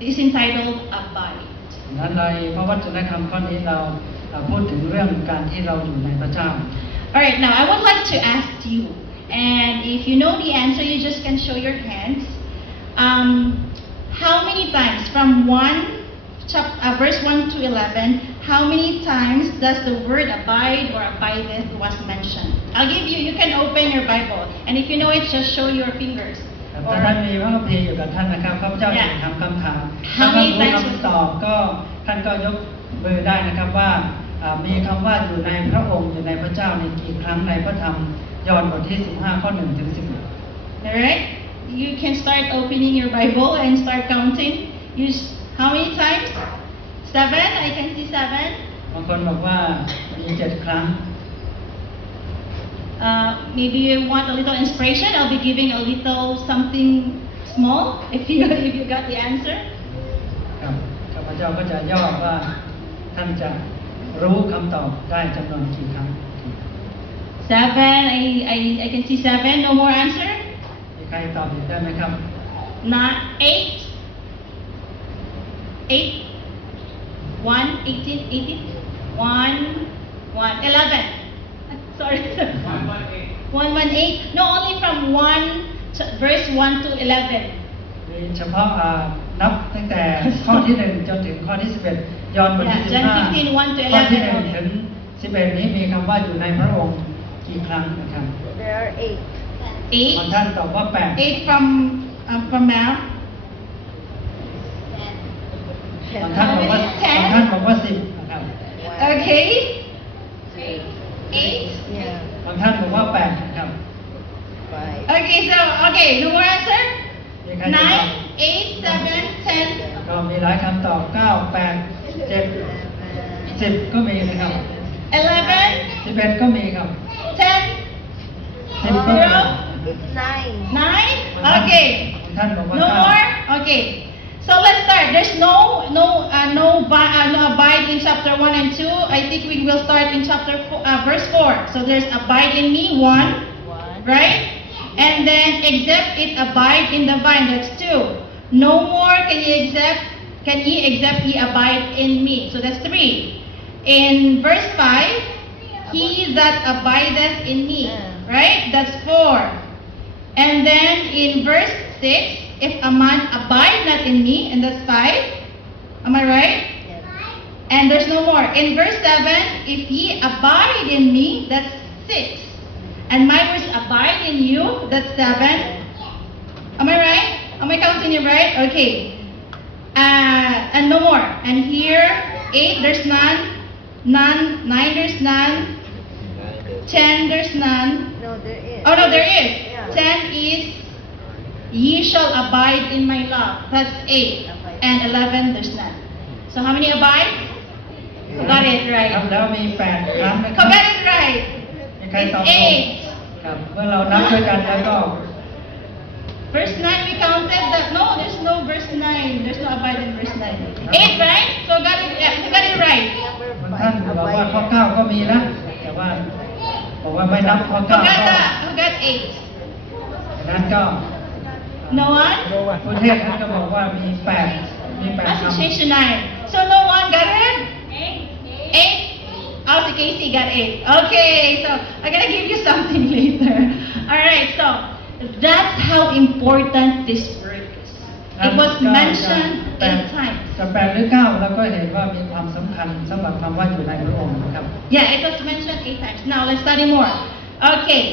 is entitled Abide. นั้นในพระวจนะคำข้อนี้เราพูดถึงเรื่องการที่เราอยู่ในพระเจ้า Alright, now I would like to ask you, and if you know the answer, you just can show your hands. How many times from verse 1 to 11, how many times does the word abide or abideth was mentioned? I'll give you can open your Bible, and if you know it, just show your fingers. ถ้าท่านมีพระคัมภีร์อยู่กับท่านนะครับข้าพเจ้าจะถามคำถามถ้าท่านรู้คำตอบก็ท่านก็ยกมือได้นะครับว่ามีคำว่าอยู่ในพระองค์อยู่ในพระเจ้าในกี่ครั้งในพระธรรมยอห์นบทที่15ข้อ1ถึง11 Alright, you can start opening your Bible and start counting. How many times? 7, I can see 7. บางคนบอกว่ามี7ครั้ง Maybe you want a little inspiration. I'll be giving a little something small if you got the answer. ครับข้าพเจ้าก็จะย่อว่าท่านจะรู้คำตอบได้จำนวนกี่ครั้ง 7, I can see 7. No more answer? มีใครตอบอีกได้ไหมครับ Not 8. 8. 1, 18. 1, 11. Sorry. 118. No, only from verse 1 to 11. มีเฉพาะนับตั้งแต่ข้อที่1จนถึงข้อที่11ยอห์นบทที่15 John 15, 1 to 11. ข้อที่1ถึง11นี้มีคำว่าอยู่ในพระองค์กี่ครั้งนะครับ There are 8. บางท่านตอบว่า8 8 from now. บางท่านบอกว่า10นะครับ Okay. 8. Yeah. บางท่านบอกว่า8นะครับ 5. Okay, no more answer? มีใครตอบ 9, 8, 7, 10. ก็มีหลายคำตอบ9 8 7 10ก็มีนะครับ 11, 11ก็มีครับ 10, 10ก็มี It's 9. 9. Okay. บางท่านบอกว่า No more? Okay. So let's start. There's no abide in chapter 1 and 2. I think we will start in verse 4. So there's abide in me, 1, right? And then except it abide in the vine, that's 2. No more can ye except ye abide in me. So that's 3. In verse 5, he that abideth in me, right? That's 4. And then in verse 6, if a man abide not in me, and that's 5. Am I right? Yes. And there's no more. In verse 7, if ye abide in me, that's 6. And my words abide in you, that's 7. Am I right? Am I counting it right? Okay. And no more. And here, 8, there's none. 9, there's none. 10, there's none. No, there is. Oh, no, there is. Yeah. 10 is, ye shall abide in my love. That's 8. And 11, there's none. So how many abide? Who got it ครับ right? แล้วมี8ครั้งนะค Who รับ got it right? มีใครตอบ It's ถูก 8. ครับเมื่อเรานับด้วยกันแล้วก็ Verse 9, we counted that. No, there's no verse 9. There's no abide in verse 9. 8, right? So who got it right? บางท่านบอกว่าข้อ9ก็มีนะแต่ว่าบอกว่าไม่นับข้อ Who 9ก็ got that? Who got 8? ดังนั้นก็ No one? ผู้เทศท่านก็บอกว่ามี8มี8 Let's คำ change to 9. So no one got it? 8? Also Casey got 8. Okay, so I'm going to give you something later. Alright, so that's how important this word is. It was mentioned 8 times. จะ8หรือ9แล้วก็เห็นว่ามีความสำคัญสำหรับคำว่าอยู่ในพระองค์นะครับ Yeah, it was mentioned 8 times. Now let's study more. Okay,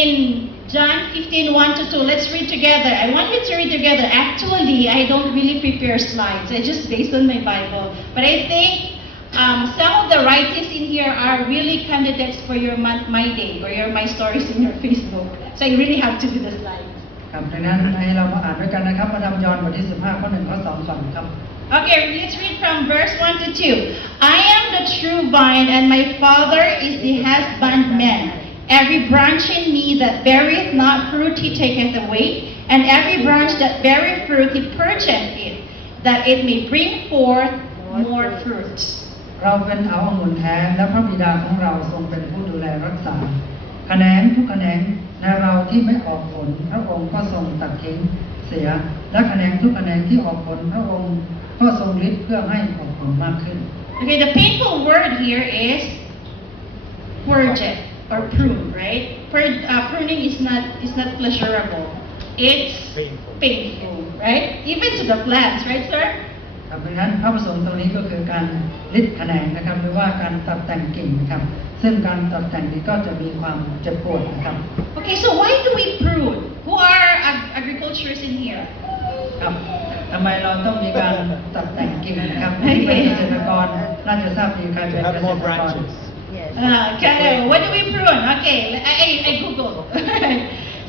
in John 15, 1 to 2, let's read together. I want you to read together. Actually, I don't really prepare slides. I just based on my Bible. But I think some of the writings in here are really candidates for your My Day or your My Stories in your Facebook. So I really have to do the slides. ครับดังนั้นให้เรามาอ่านด้วยกันนะครับพระธรรมยอห์นบทที่15ข้อ1ข้อ2ก่อนครับ Okay, let's read from verse 1 to 2. I am the true vine, and my Father is the husbandman. Every branch in me that beareth not fruit he taketh away, and every branch that beareth fruit he purgeth it, that it may bring forth more fruit. เราเป็นเถาองุ่นแท้และพระบิดาของเราทรงเป็นผู้ดูแลรักษาแขนงทุกแขนงในเราที่ไม่ออกผลพระองค์ก็ทรงตัดทิ้ง เสียและแขนงทุกแขนงที่ออกผลพระองค์ก็ทรงฤทธิ์เพื่อให้ออกผลมากขึ้น Okay, the painful word here is purge or prune, right? Pruning is not pleasurable. It's painful, right? Even to the plants, right, sir? ครับดังนั้นพระประสงค์ตรงนี้ก็คือการริดแขนงนะครับหรือว่าการตัดแต่งกิ่งนะครับซึ่งการตัดแต่งนี้ก็จะมีความเจ็บปวดนะครับ Okay, so why do we prune? Who are agriculturists in here? ครับทำไมเราต้องมีการตัดแต่งกิ่งนะครับที่เป็นเกษตรกรน่าจะทราบดีใครเป็นเกษตรกร Yes. Okay, what do we prune? Okay, I Googled.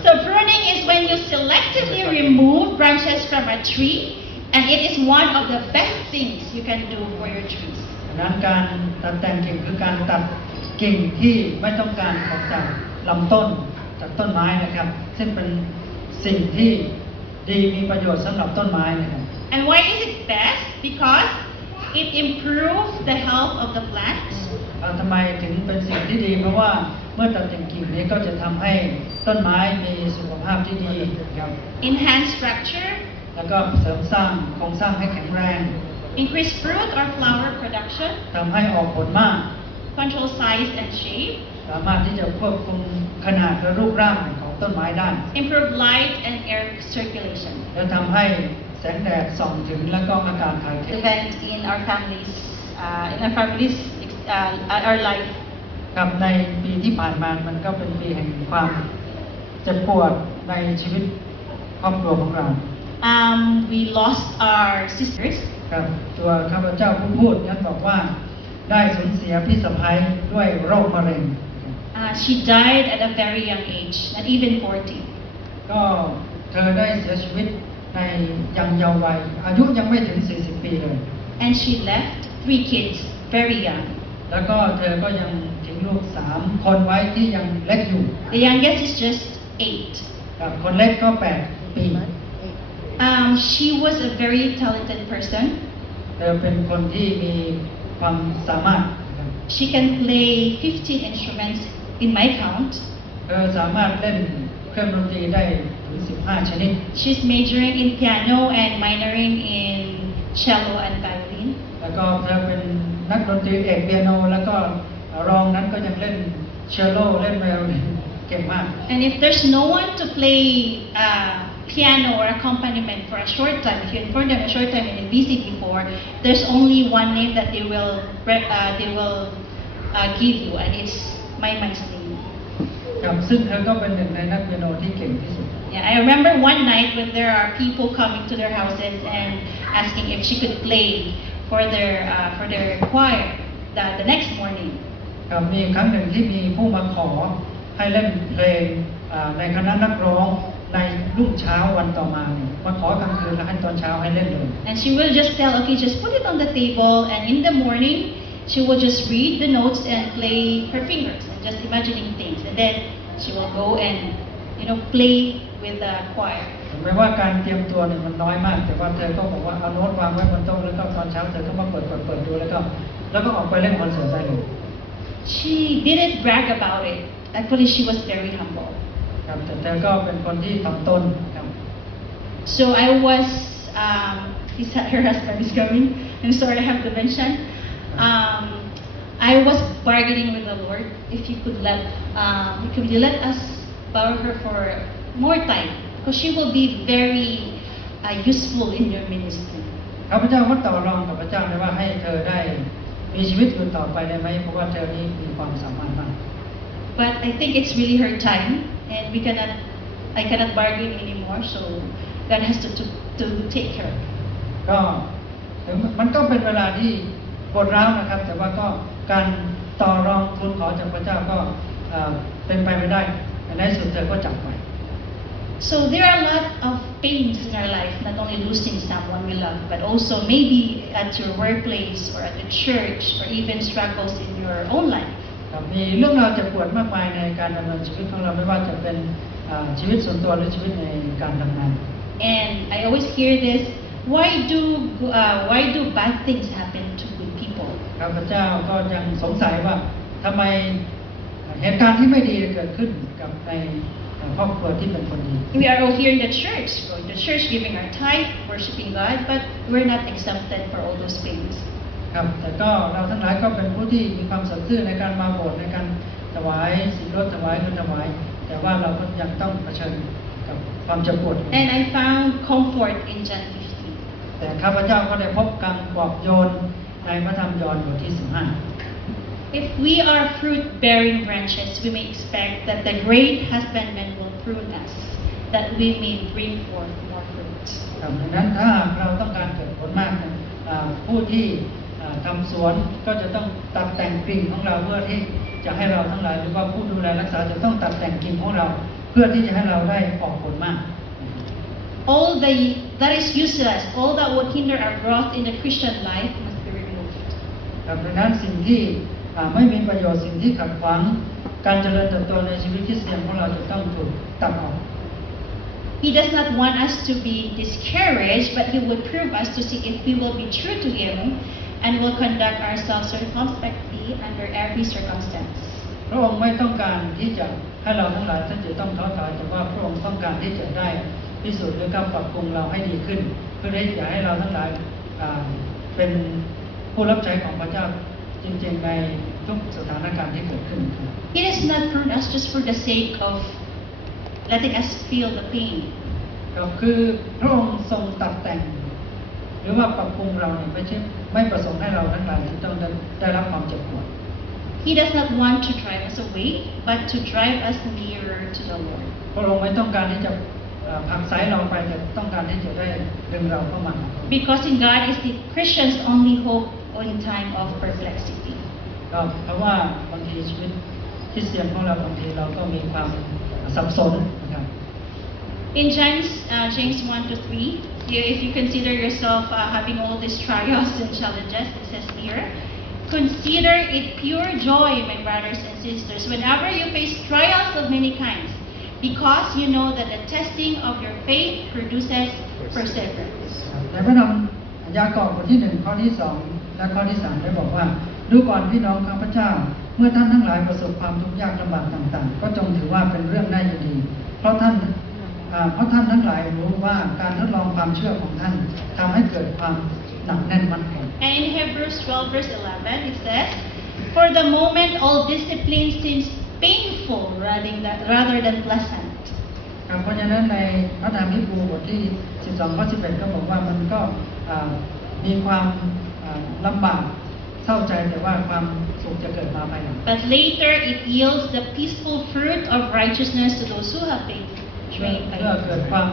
So pruning is when you selectively remove branches from a tree, and it is one of the best things you can do for your trees. ดังนั้นการตัดแต่งกิ่งคือการตัดกิ่งที่ไม่ต้องการออกจากลำต้นจากต้นไม้นะครับซึ่งเป็นสิ่งที่ดีมีประโยชน์สำหรับต้นไม้นะครับ And why is it best? Because it improves the health of the plants. ทำไมถึงเป็นสิ่งที่ดีเพราะว่าเมื่อตัดแต่งกิ่งนี้ก็จะทำให้ต้นไม้มีสุขภาพที่ดีครับ Enhance structure, แล้วก็เสริมสร้างโครงสร้างให้แข็งแรง increase fruit or flower production, ทำให้ออกผลมาก control size and shape, สามารถที่จะควบคุมขนาดและรูปร่างของต้นไม้ได้ improve light and air circulation. และทำให้แสงแดดส่องถึงและก็อากาศถ่ายเท Event in our families, our life. กับในปีที่ผ่านมามันก็เป็นปีแห่งความเจ็บปวดในชีวิตครอบครัวของเรา We lost our sisters. ครับตัวข้าพเจ้าผู้พูดนั้นบอกว่าได้สูญเสียพี่สะใภ้ด้วยโรคมะเร็ง She died at a very young age, not even 40. ก็เธอได้เสียชีวิตในยังเยาว์วัยอายุยังไม่ถึง40 ปีเลย And she left 3 kids very young. แล้วก็เธอก็ยังทิ้งลูก3 คนไว้ที่ยังเล็กอยู่ The youngest is just 8. ครับคนเล็กก็8 ปี She was a very talented person. เธอเป็นคนที่มีความสามารถนะครับ She can play 15 instruments in my count. เธอสามารถเล่นเครื่องดนตรีได้ถึง15 ชนิด She's majoring in piano and minoring in cello and violin. แล้วก็เธอเป็นนักดนตรีเอกเปียโนแล้วก็รองนั้นก็ยังเล่นเชลโลเล่นไวโอลินเก่งมาก And if there's no one to play piano or accompaniment for a short time, if you inform them a short time and they're busy before, there's only one name that they will give you, and it's my man's name. ครับซึ่งเธอก็เป็นหนึ่งในนักเปียโนที่เก่งที่สุด Yeah, I remember one night when there are people coming to their houses and asking if she could play for their choir the next morning. ครับมีครั้งหนึ่งที่มีผู้มาขอให้เล่นเพลงในคณะนักร้องในรุ่งเช้าวันต่อมาเนี่ยมาขอกลางคืนแล้วให้ตอนเช้าให้เล่นเลย And she will just tell, okay, just put it on the table, and in the morning she will just read the notes and play her fingers and just imagining things, and then she will go and play with the choir. ไม่ว่าการเตรียมตัวเนี่ยมันน้อยมากแต่ว่าเธอก็บอกว่าเอาโน้ตวางไว้บนโต๊ะแล้วก็ตอนเช้าเธอก็มาเปิดดูแล้วก็ออกไปเล่นคอนเสิร์ตได้เลย She didn't brag about it. Actually, she was very humble. ครับแต่เธอก็เป็นคนที่ถ่อมตนครับ So I was, her husband is coming. I'm sorry, I have to mention. I was bargaining with the Lord if you could let us borrow her for more time, because she will be very useful in your ministry. ข้าพเจ้าก็ต่อรองกับพระเจ้าเลยว่าให้เธอได้มีชีวิตอยู่ต่อไปได้ไหมเพราะว่าเธอนี้มีความสามารถมาก But I think it's really her time, and I cannot bargain anymore, so God has to take her. ก็มันก็เป็นเวลาที่ปวดร้าวนะครับแต่ว่าก็การต่อรองทูลขอจากพระเจ้าก็เป็นไปไม่ได้ในที่สุดเธอก็จากไป So there are a lot of pains in our life, not only losing someone we love, but also maybe at your workplace or at the church, or even struggles in your own life. มีเรื่องราวเจ็บปวดมากมายในการดำเนินชีวิตของเราไม่ว่าจะเป็นชีวิตส่วนตัวหรือชีวิตในการทำงาน And I always hear this: why do bad things happen to good people? ข้าพเจ้าก็ยังสงสัยว่าทำไมเหตุการณ์ที่ไม่ดีเกิดขึ้นกับใน ครอบครัวที่เป็นคนดี We are all here in the church, going to church, giving our tithe, worshiping God, but we're not exempted for all those things. ครับแต่ก็เราทั้งหลายก็เป็นผู้ที่มีความสัตย์ซื่อในการมาโบสถ์ในการถวายศีลลดถวายเงินถวายแต่ว่าเราก็ยังต้องเผชิญกับความเจ็บปวด And I found comfort in John 15. แต่ข้าพเจ้าก็ได้พบการปลอบโยนในพระธรรมยอห์นบทที่ If we are fruit-bearing branches, we may expect that the great husbandman will prune us, that we may bring forth more fruit. 15ครับดังนั้นถ้าเราต้องการเกิดผลมากนะผู้ที่ทำสวนก็จะต้องตัดแต่งกิ่งของเราเพื่อที่จะให้เราทั้งหลายหรือว่าผู้ดูแลรักษาจะต้องตัดแต่งกิ่งของเราเพื่อที่จะให้เราได้ออกผลมาก All that is useless, all that would hinder our growth in the Christian life must be removed. ครับดังนั้นสิ่งที่ไม่มีประโยชน์สิ่งที่ขัดขวางการเจริญเติบโตในชีวิตคริสเตียนของเราจะต้องถูกตัดออก He does not want us to be discouraged, but He would prove us to see if we will be true to Him and will conduct ourselves circumspectly under every circumstance. พระองค์ไม่ต้องการที่จะให้เราทั้งหลายท่านจะต้องท้อถอยแต่ว่าพระองค์ต้องการที่จะได้พิสูจน์หรือการปรับปรุงเราให้ดีขึ้นเพื่อที่จะให้เราทั้งหลายเป็นผู้รับใช้ของพระเจ้าจริงๆในทุกสถานการณ์ที่เกิดขึ้น He does not prune us just for the sake of letting us feel the pain. ครับคือพระองค์ทรงตัดแต่งหรือว่าปรับปรุงเราเนี่ยไม่ประสงค์ให้เราทั้งหลายที่ต้องได้รับความเจ็บปวด He does not want to drive us away, but to drive us nearer to the Lord. พระองค์ไม่ต้องการที่จะผลักไสเราไปแต่ต้องการที่จะได้ดึงเราเข้ามา Because in God is the Christian's only hope in time of perplexity. ก็เพราะว่าบางทีชีวิตคริสเตียนของเราบางทีเราก็มีความสับสนนะครับ In James 1-3, if you consider yourself having all these trials and challenges, it says here, consider it pure joy, my brothers and sisters, whenever you face trials of many kinds, because you know that the testing of your faith produces perseverance. ในพระธรรมยากอบบทที่1ข้อที่2และข้อที่3ได้บอกว่าดูก่อนพี่น้องข้าพเจ้าเมื่อท่านทั้งหลายประสบความทุกข์ยากลำบากต่างๆก็จงถือว่าเป็นเรื่องน่ายินดีเพราะท่านทั้งหลายรู้ว่าการทดลองความเชื่อของท่านทำให้เกิดความหนักแน่นมั่นคง And in Hebrews 12:11 it says, for the moment all discipline seems painful rather than pleasant. ครับเพราะฉะนั้นในพระธรรมฮีบรูบทที่12ข้อ11ก็บอกว่ามันก็มีความลำบากเศร้าใจแต่ว่าความสุขจะเกิดมาภายหลัง But later it yields the peaceful fruit of righteousness to those who have been trained by เมื่อ God. เกิดความ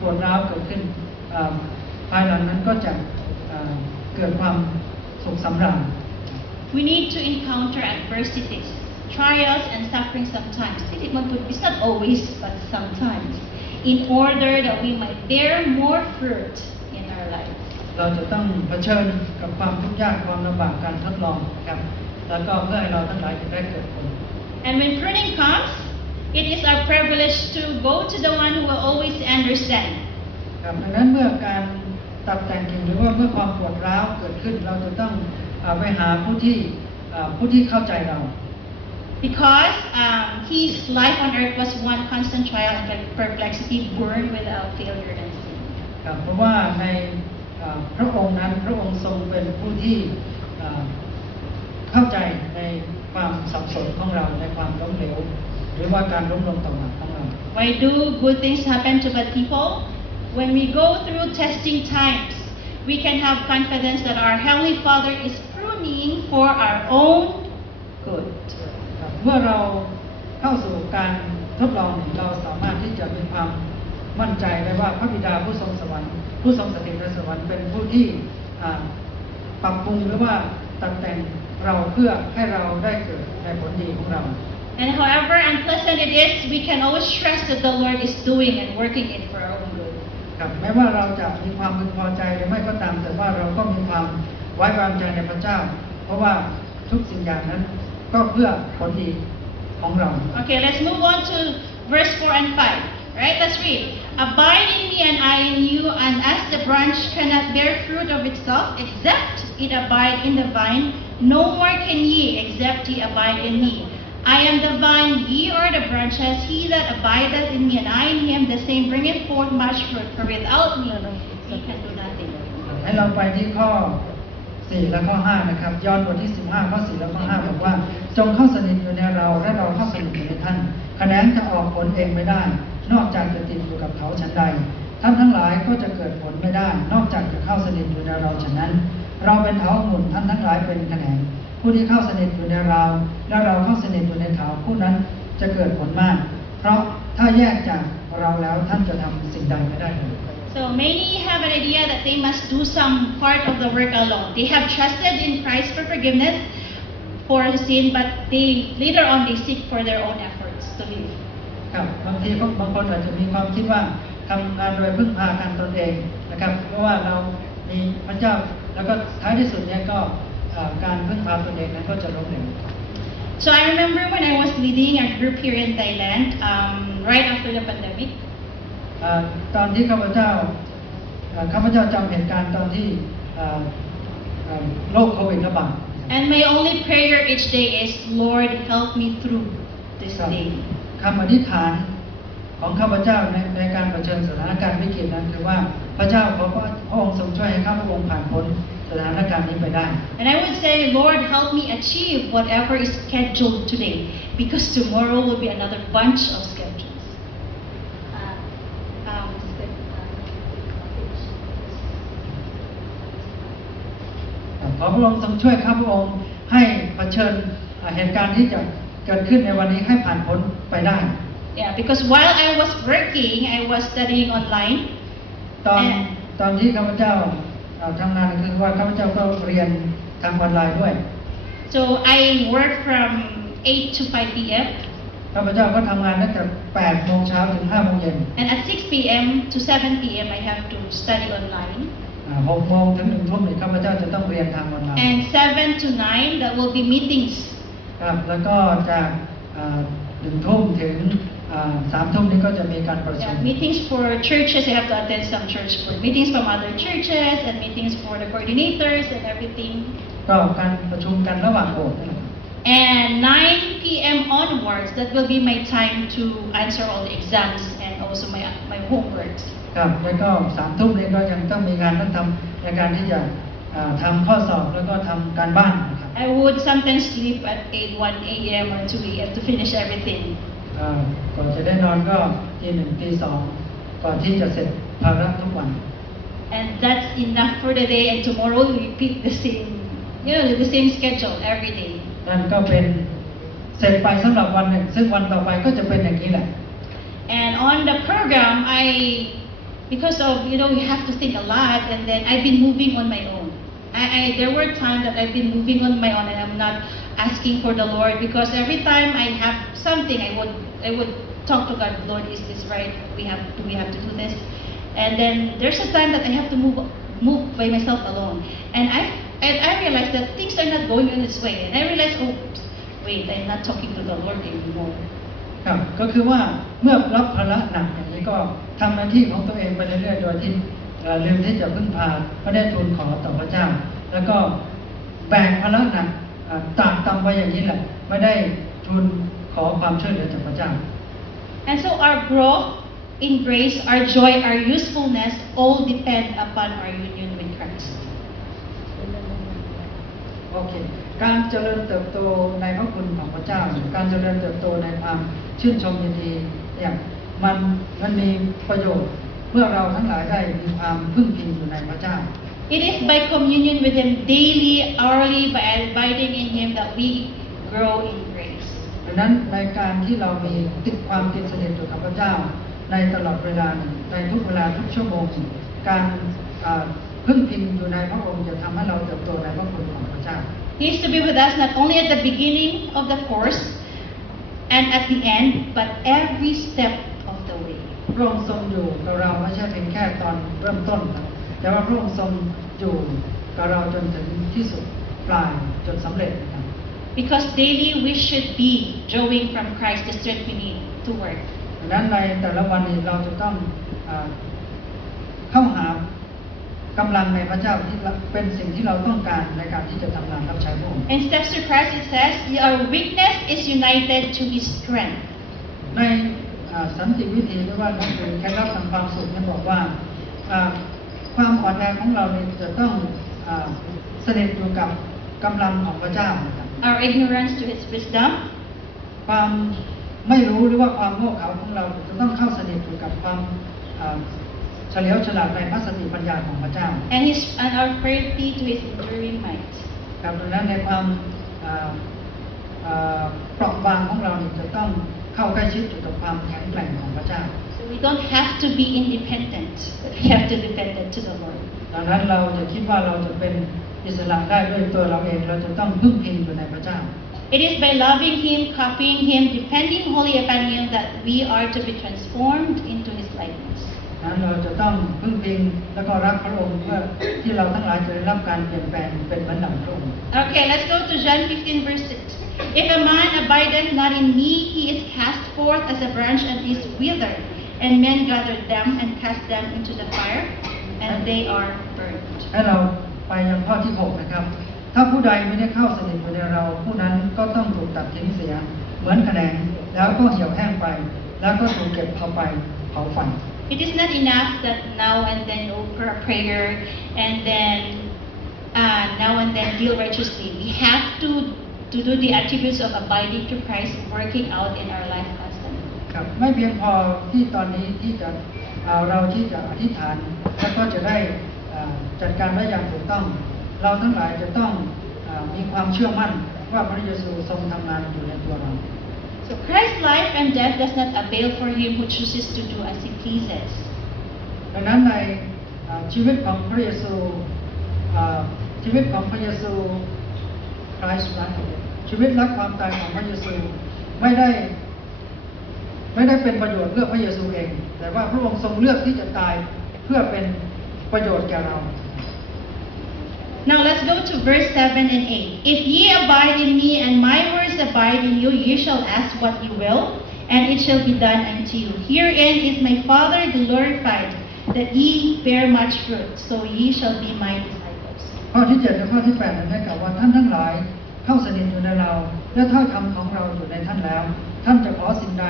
ปวดร้าวเกิดขึ้นภายหลังนั้นก็จะเกิดความสุขสำราญ We need to encounter adversities, trials and suffering sometimes. It's not always, but sometimes, in order that we might bear more fruit in our lives. เราจะต้องเผชิญกับความทุกข์ยากความลำบากการทดลองครับแล้วก็เพื่อให้เราทั้งหลายจะได้เกิดผล And when pruning comes, it is our privilege to go to the one who will always understand. ครับดังนั้นเมื่อการตัดแต่งกิ่งหรือว่าเมื่อความปวดร้าวเกิดขึ้นเราจะต้องไปหาผู้ที่เข้าใจเรา Because his life on earth was one constant trial and perplexity, born without failure and sin. ครับเพราะว่าในพระองค์นั้นพระองค์ทรงเป็นผู้ที่เข้าใจในความสับสนของเราในความล้มเหลวหรือว่าการล้มลงต่อหลักของเรา Why do good things happen to bad people? When we go through testing times, we can have confidence that our Heavenly Father is pruning for our own good. เมื่อเราเข้าสู่การทดลองเราสามารถที่จะมีความมั่นใจได้ว่าพระบิดาผู้ทรงสวรรค์ผู้ทรงสถิตในสวรรค์เป็นผู้ที่ปรับปรุงหรือว่าตัดแต่งเราเพื่อให้เราได้เกิดในผลดีของเรา And however unpleasant it is, we can always trust that the Lord is doing and working it for our own good. ครับแม้ว่าเราจะมีความพึงพอใจหรือไม่ก็ตามแต่ว่าเราก็มีความไว้วางใจในพระเจ้าเพราะว่าทุกสิ่งอย่างนั้นก็เพื่อผลดีของเรา Okay, let's move on to verse 4 and 5. Right? Let's read. Abide in me and I in you, and as the branch cannot bear fruit of itself except it abide in the vine, no more can ye except ye abide in me. I am the vine, ye are the branches. He that abideth in me and I in him, the same bringeth forth much fruit. For without me, ye can do nothing. ให้เราไปที่ข้อ 4 และข้อ 5 นะครับยอห์นบทที่ 15 ข้อ 4 และข้อ 5 บอกว่า จงเข้าสนิทอยู่ในเราและเราเข้าสนิทอยู่ในท่านแขนงจะออกผลเองไม่ได้ นอกจากจะติดอยู่กับเขาฉันใด ท่านทั้งหลายก็จะเกิดผลไม่ได้ นอกจากจะเข้าสนิทอยู่ในเราฉะนั้น เราเป็นเถาองุ่นท่านทั้งหลายเป็นแขนงผู้ที่เข้าสนิทอยู่ในเราและเราเข้าสนิทอยู่ในเถาผู้นั้นจะเกิดผลมาก เพราะถ้าแยกจากเราแล้วท่านจะทำสิ่งใดไม่ได้เลย So many have an idea that they must do some part of the work alone. They have trusted in Christ for forgiveness for sin, but they later on they seek for their own efforts to live. ครับบางทีบางคนอาจจะมีความคิดว่าทำงานโดยพึ่งพากันตนเองนะครับเพราะว่าเรามีพระเจ้าแล้วก็ท้ายที่สุดเนี่ยก็การพึ่งพาตนเองนั้นก็จะล้มเหลว So I remember when I was leading a group here in Thailand, right after the pandemic. ตอนที่ข้าพเจ้าจำเหตุการณ์ตอนที่โรคโควิดระบาด And my only prayer each day is, Lord, help me through this day. คำอธิษฐานของข้าพเจ้าในการเผชิญสถานการณ์วิกฤตนั้นคือว่าพระเจ้าขอพระองค์ทรงช่วยให้ข้าพระองค์ผ่านพ้นสถานการณ์นี้ไปได้ And I would say, Lord, help me achieve whatever is scheduled today, because tomorrow will be another bunch of schedules. ขอพระองค์ทรงช่วยข้าพระองค์ให้เผชิญเหตุการณ์ที่จะเกิดขึ้นในวันนี้ให้ผ่านพ้นไปได้ Yeah, because while I was working, I was studying online. ตอนที่ข้าพเจ้าทำงานคือว่าข้าพเจ้าก็เรียนทางออนไลน์ด้วย So I work from 8 to 5 p.m. ข้าพเจ้าก็ทำงานตั้งแต่8 โมงเช้าถึง 5 โมงเย็น And at 6 p.m. to 7 p.m. I have to study online. 6 โมงถึง 1 ทุ่มนี่ข้าพเจ้าจะต้องเรียนทางออนไลน์ And 7 to 9, that will be meetings. ครับแล้วก็จาก1 ทุ่มถึง3 ทุ่มนี้ก็จะมีการประชุม Yeah, meetings for churches, I have to attend some church board meetings from other churches, and meetings for the coordinators and everything. ก็การประชุมกันระหว่างโบสถ์นี่แหละ And 9 p.m. onwards, that will be my time to answer all the exams and also my homeworks. ครับแล้วก็3 ทุ่มนี้ก็ยังต้องมีงานต้องทำในการที่จะทำข้อสอบแล้วก็ทำการบ้านนะครับ I would sometimes sleep at 1 a.m. or 2 a.m. to finish everything. ก่อนจะได้นอนก็ตี 1 ตี 2 ก่อนที่จะเสร็จภาระทุกวัน And that's enough for the day, and tomorrow we repeat the same schedule every day. นั่นก็เป็นเสร็จไปสำหรับวันหนึ่งซึ่งวันต่อไปก็จะเป็นอย่างนี้แหละ And on the program, because of, we have to think a lot, and then I've been moving on my own. There were times that I've been moving on my own, and I'm not asking for the Lord, because every time I have something, I would talk to God, Lord, is this right? Do we have to do this? And then there's a time that I have to move by myself alone. And I realized that things are not going in this way. And I realized, oh, wait, I'm not talking to the Lord anymore. ครับก็คือว่าเมื่อรับภาระหนักอย่างนี้ก็ทำหน้าที่ของตัวเองไปเรื่อยๆโดยที่ลืมที่จะพึ่งพาพระได้ทูลขอต่อพระเจ้าแล้วก็แบกภาระหนักตากตำไว้อย่างนี้แหละไม่ได้ทูลขอความช่วยเหลือจากพระเจ้า And so our growth in grace, our joy, our usefulness all depend upon our union with Christ. โอเคการเจริญเติบโตในพระคุณของพระเจ้าการเจริญเติบโตในความชื่นชมยินดีเนี่ยมันมีประโยชน์เมื่อเราทั้งหลายได้มีความพึ่งพิงอยู่ในพระเจ้า It is by communion with Him daily, hourly, by abiding in Him that we grow in grace. ดังนั้นในการที่เรามีความติดสนิทอยู่กับพระเจ้าในตลอดเวลาในทุกเวลาทุกชั่วโมงการพึ่งพิงอยู่ในพระองค์จะทำให้เราเติบโตในพระคุณของพระเจ้า He is to be with us not only at the beginning of the course and at the end, but every step of the way. พระองค์ทรงอยู่กับเราไม่ใช่เพียงแค่ตอนเริ่มต้นแต่ว่าพระองค์ทรงอยู่กับเราจนถึงที่สุดปลายจนสำเร็จนะครับ Because daily we should be drawing from Christ the strength we need to work. ดังนั้นในแต่ละวันนี้เราจะต้องเข้าหา กำลังในพระเจ้าที่เป็นสิ่งที่เราต้องการในการที่จะทำงานรับใช้พระองค์ In Steps to Christ it says, our weakness is united to His strength. ในสันติวิธีหรือว่าหนังสือเคล็ดลับแห่งความสุขนั้นบอกว่าความอ่อนแอของเราเนี่ยจะต้องสนิทอยู่กับกำลังของพระเจ้านะครับ Our ignorance to His wisdom. ความไม่รู้หรือว่าความโง่เขลาของเราจะต้องเข้าสนิทอยู่กับความเฉลียวฉลาดในพระสติปัญญาของพระเจ้า And our frailty to His enduring might. ครับดังนั้นในความเปราะบางของเราเนี่ยจะต้องเข้าใกล้ชิดอยู่กับความแข็งแกร่งของพระเจ้า So we don't have to be independent, but we have to depend to the Lord. ดังนั้นเราจะคิดว่าเราจะเป็นอิสระได้ด้วยตัวเราเองเราจะต้องพึ่งพิงอยู่ในพระเจ้า It is by loving Him, copying Him, depending wholly upon Him that we are to be transformed into His likeness. นั้นเราจะต้องพึ่งพิงแล้วก็รักพระองค์เพื่อที่เราทั้งหลายจะได้รับการเปลี่ยนแปลงเป็นเหมือนดั่งพระองค์ Okay, let's go to John 15 verse 6. If a man abideth not in me, he is cast forth as a branch and is withered, and men gather them and cast them into the fire, and they are burned. ให้เราไปยังข้อที่ 6 นะครับ ถ้าผู้ใดไม่ได้เข้าสนิทอยู่ในเราผู้นั้นก็ต้องถูกตัดทิ้งเสียเหมือนแขนงแล้วก็เหี่ยวแห้งไปแล้วก็ถูกเก็บเอาไปเผาไฟ It is not enough that now and then offer a prayer and then now and then deal righteously. We have to do the attributes of abiding to Christ working out in our life constantly. ครับไม่เพียงพอที่ตอนนี้ที่จะเราที่จะอธิษฐานแล้วก็จะได้จัดการได้อย่างถูกต้องเราทั้งหลายจะต้องมีความเชื่อมั่นว่าพระเยซูทรงทำงานอยู่ในตัวเรา So Christ's life and death does not avail for him who chooses to do as he pleases. ดังนั้นในชีวิตของพระเยซูชีวิตของพระเยซูคริสต์นะชีวิตและความตายของพระเยซูไม่ได้เป็นประโยชน์เพื่อพระเยซูเองแต่ว่าพระองค์ทรงเลือกที่จะตายเพื่อเป็นประโยชน์แก่เรา Now let's go to verse 7 and 8. If ye abide in me and my words abide in you, ye shall ask what ye will, and it shall be done unto you. Herein is my Father glorified, that ye bear much fruit, so ye shall be my disciples. ข้อที่ 7 และข้อที่ 8 นั้นได้กล่าวว่าท่านทั้งหลายเข้าสนิทอยู่ในเราและถ้อยคำของเราอยู่ในท่านแล้วท่านจะขอสิ่งใด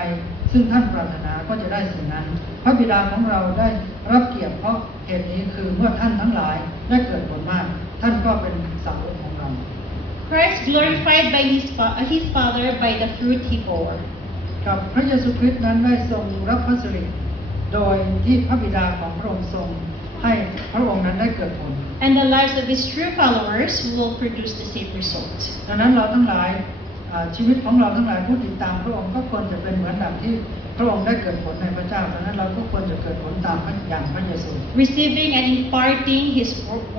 ซึ่งท่านปรารถนาก็จะได้สิ่งนั้นพระบิดาของเราได้รับเกียรติเพราะเหตุนี้คือเมื่อท่านทั้งหลายได้เกิดผลมากท่านก็เป็นสาวกของเรา Christ glorified by his Father by the fruit he bore. กับพระเยซูคริสต์นั้นได้ทรงรับพระสิริโดยที่พระบิดาของพระองค์ทรงให้พระองค์นั้นได้เกิดผล And the lives of his true followers will produce the same result. ดังนั้นเราทั้งหลายชีวิตของเราทั้งหลายผู้ติดตามพระองค์ก็ควรจะเป็นเหมือนดังที่พระองค์ได้เกิดผลในพระเจ้าดังนั้นเราก็ควรจะเกิดผลตามอย่างพระเยซู Receiving and imparting his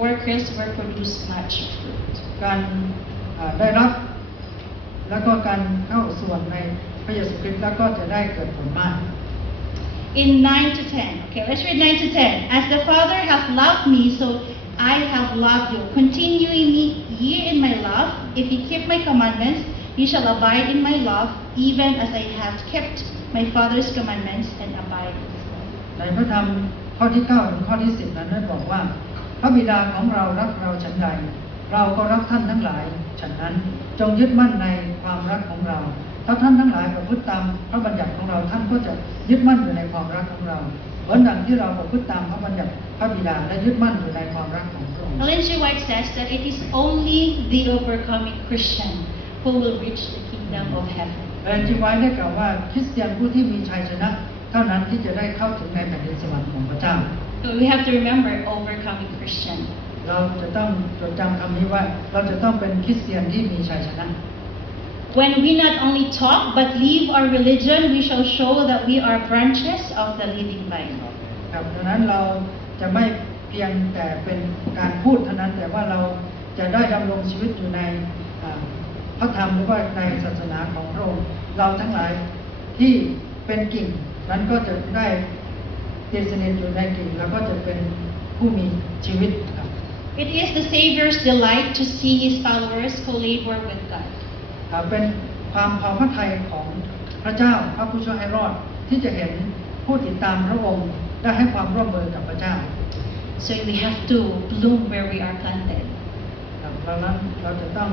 workers will produce much fruit. การได้รับแล้วก็การเข้าส่วนในพระเยซูคริสต์แล้วก็จะได้เกิดผลมาก In 9 to 10. Okay, let's read 9 to 10. As the Father hath loved me, so I have loved you. Continue ye in my love. If ye keep my commandments, ye shall abide in my love, even as I have kept my Father's commandments and abide in his love. ในพระธรรมข้อที่ 9 ถึงข้อที่ 10 นั้นได้บอกว่าพระบิดาของเรารักเราฉันใดเราก็รักท่านทั้งหลายฉันนั้นจงยึดมั่นในความรักของเราถ้าท่านทั้งหลายประพฤติตามพระบัญญัติของเราท่านก็จะยึดมั่นอยู่ในความรักของเราเหมือนดังที่เราประพฤติตามพระบัญญัติพระบิดาและยึดมั่นอยู่ในความรักของพระองค์ Ellen G. White says that it is only the overcoming Christian who will reach the kingdom of heaven. เอเลน จี ไวท์ได้กล่าวว่าคริสเตียนผู้ที่มีชัยชนะเท่านั้นที่จะได้เข้าถึงในแผ่นดินสวรรค์ของพระเจ้า So we have to remember overcoming Christian. เราจะต้องจดจำคำนี้ว่าเราจะต้องเป็นคริสเตียนที่มีชัยชนะ When we not only talk but live our religion, we shall show that we are branches of the living vine. ครับดังนั้นเราจะไม่เพียงแต่เป็นการพูดเท่านั้นแต่ว่าเราจะได้ดำรงชีวิตอยู่ในพระธรรมหรือว่าในศาสนาของพระองค์เราทั้งหลายที่เป็นกิ่งนั้นก็จะได้ติดสนิทอยู่ในกิ่งแล้วก็จะเป็นผู้มีชีวิตครับ It is the Savior's delight to see his followers co-labor with God. เป็นความพอพระทัยของพระเจ้าพระผู้ช่วยให้รอดที่จะเห็นผู้ติดตามพระองค์ได้ให้ความร่วมมือกับพระเจ้า So we have to bloom where we are planted. ครับดังนั้นเราจะต้อง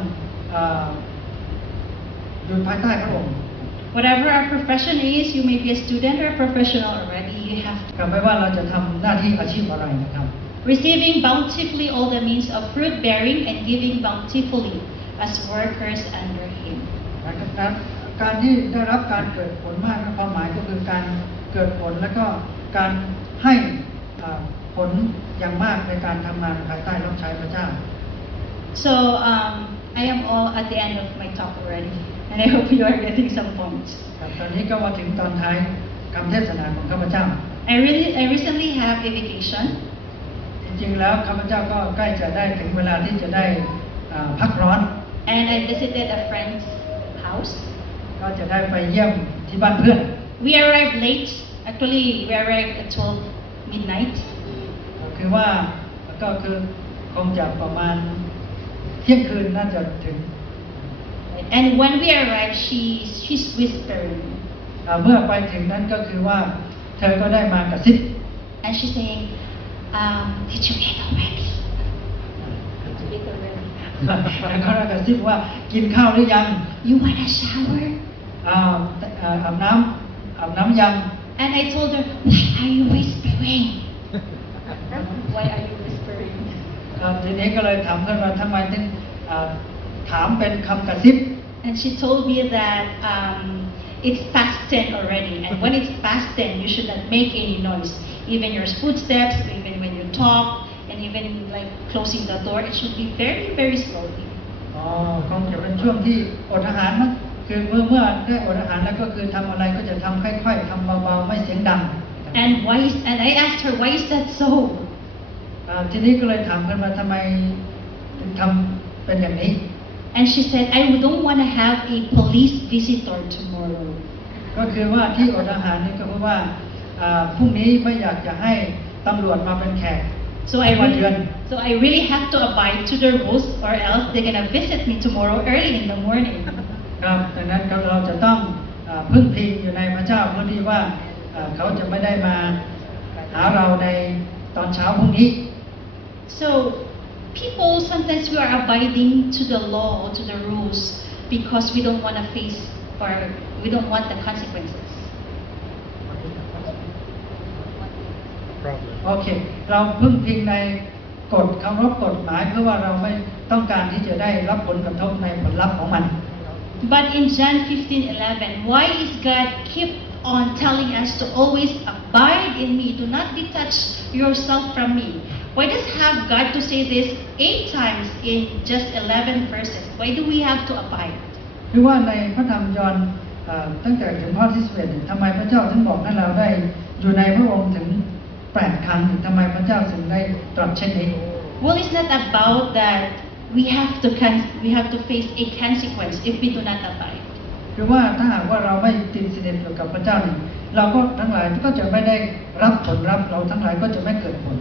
อยู่ภายใต้พระองค์ Whatever our profession is, you may be a student or a professional already, you have to ครับไม่ว่าเราจะทำหน้าที่อาชีพอะไรนะครับ receiving bountifully all the means of fruit bearing and giving bountifully as workers under Him. นะครับการที่ได้รับการเกิดผลมากความหมายก็คือการเกิดผลและก็การให้ผลอย่างมากในการทำงานภายใต้รับใช้พระเจ้า So I am all at the end of my talk already, and I hope you are getting some points. ครับตอนนี้ก็มาถึงตอนท้ายคำเทศนาของข้าพเจ้า I recently have a vacation, จริงๆแล้วข้าพเจ้าก็ใกล้จะได้ถึงเวลาที่จะได้พักร้อน and I visited a friend's house. ก็จะได้ไปเยี่ยมที่บ้านเพื่อน We arrived late. Actually, we arrived at 12 midnight. คือว่าก็คือคงจะประมาณเที่ยงคืนน่าจะถึง And when we arrived, she's whispering, เมื่อไปถึงนั้นก็คือว่าเธอก็ได้มากระซิบ and she's saying, "Did you eat already?" Eat already. แล้วก็ได้กระซิบว่ากินข้าวหรือยัง You want a shower? อาบน้ำยัง And I told her, why are you whispering? Why are you whispering? ทีนี้ก็เลยถามกันว่าทำไมถึงถามเป็นคำกระซิบ And she told me that it's past 10 already, and when it's past 10, you should not make any noise. Even your footsteps, even when you talk, and even like closing the door, it should be very, very slowly. คงจะเป็นช่วงที่อดอาหารมั้งคือเมื่อได้อดอาหารแล้วก็คือทำอะไรก็จะทำค่อยๆทำเบาๆไม่เสียงดัง And I asked her, why is that so? ทีนี้ก็เลยถามกันว่าทำไมถึงทำเป็นอย่างนี้ And she said, I don't want to have a police visitor tomorrow. ก็คือว่าที่อดอาหารนี่ก็เพราะว่าพรุ่งนี้ไม่อยากจะให้ตำรวจมาเป็นแขก So I really have to abide to the rules, or else they're gonna visit me tomorrow early in the morning. ครับดังนั้นเราจะต้องพึ่งพิงอยู่ในพระเจ้าเพื่อที่ว่าเขาจะไม่ได้มาหาเราในตอนเช้าพรุ่งนี้ So people, sometimes we are abiding to the law, to the rules, because we don't want to face, or we don't want the consequences. โอเคเราพึ่งพิงในกฎเคารพกฎหมายเพื่อว่าเราไม่ต้องการที่จะได้รับผลกระทบในผลลัพธ์ของมัน But in John 15:11, why is God keep on telling us to always abide in me, do not detach yourself from me? Why does have God to say this 8 times in just 11 verses? Why do we have to abide? คือว่าในพระธรรมยอห์นตั้งแต่ถึงข้อที่11ทำไมพระเจ้าถึงบอกให้เราได้อยู่ในพระองค์ถึง8 ครั้งทำไมพระเจ้าถึงได้ตรัสเช่นนี้ Well, it's not about that we have to face a consequence if we do not abide. คือว่าถ้าหากว่าเราไม่ติดสนิทอยู่กับพระเจ้านี่เราก็ทั้งหลายก็จะไม่ได้รับผลลัพธ์เราทั้งหลายก็จะไม่เกิดผล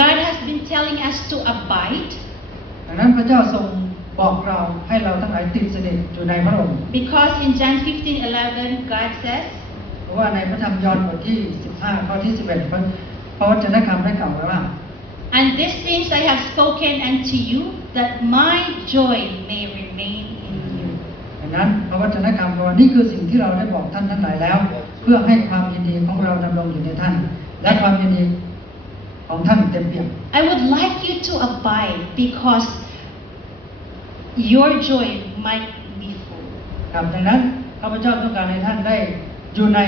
God has been telling us to abide ดังนั้นพระเจ้าทรงบอกเราให้เราทั้งหลายติดสนิทอยู่ในพระองค์ because in John 15:11 God says, เพราะว่าในพระธรรมยอห์นบทที่15ข้อที่11พระวจนะคำได้กล่าวไว้ว่า And these things I have spoken unto you, that my joy may remain in you. ดังนั้นพระวจนะคำว่านี่คือสิ่งที่เราได้บอกท่านทั้งหลายแล้ว เพื่อให้ความยินดีของเราดำรงอยู่ในท่าน และความยินดีของท่านเต็มเปี่ยม I would like you to abide because your joy might be full. ครับดังนั้นข้าพเจ้าต้องการให้ท่านได้อยู่ใน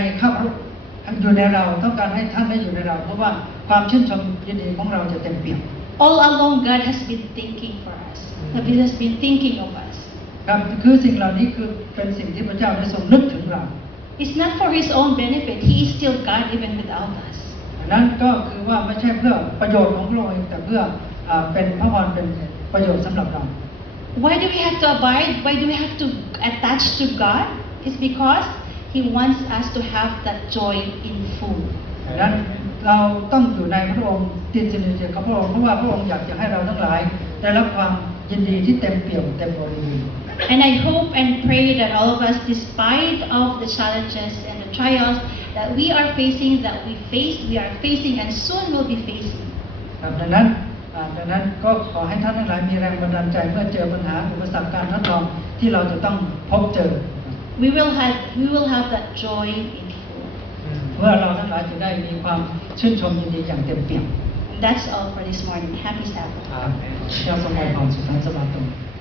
อยู่ในเราต้องการให้ท่านได้อยู่ในเราเพราะว่าความชื่นชมยินดีของเราจะเต็มเปี่ยม All along God has been thinking for us. He has been thinking of us. ครับคือสิ่งเหล่านี้คือเป็นสิ่งที่พระเจ้าได้ทรงนึกถึงเรา It's not for His own benefit. He is still God even without us. ดังนั้นก็คือว่าไม่ใช่เพื่อประโยชน์ของพระองค์เองแต่เพื่อเป็นพระพรเป็นประโยชน์สำหรับเรา Why do we have to abide? Why do we have to attach to God? It's because He wants us to have that joy in full. ดังนั้นเราต้องอยู่ในพระองค์ติดสนิทกับพระองค์เพราะว่าพระองค์อยากจะให้เราทั้งหลายได้รับความยินดีที่เต็มเปี่ยมเต็มบริบูรณ์ And I hope and pray that all of us, despite of the challenges and the trials that we are facing, we are facing and soon will be facing. ครับดังนั้นก็ขอให้ท่านทั้งหลายมีแรงบันดาลใจเมื่อเจอปัญหาอุปสรรคการทดลองที่เราจะต้องพบเจอ We will have that joy in full. เพื่อเราทั้งหลายจะได้มีความชื่นชมยินดีอย่างเต็มเปี่ยม And that's all for this morning. Happy Sabbath. เจ้าทรงอวยพรสุขสันต์สวัสดิ์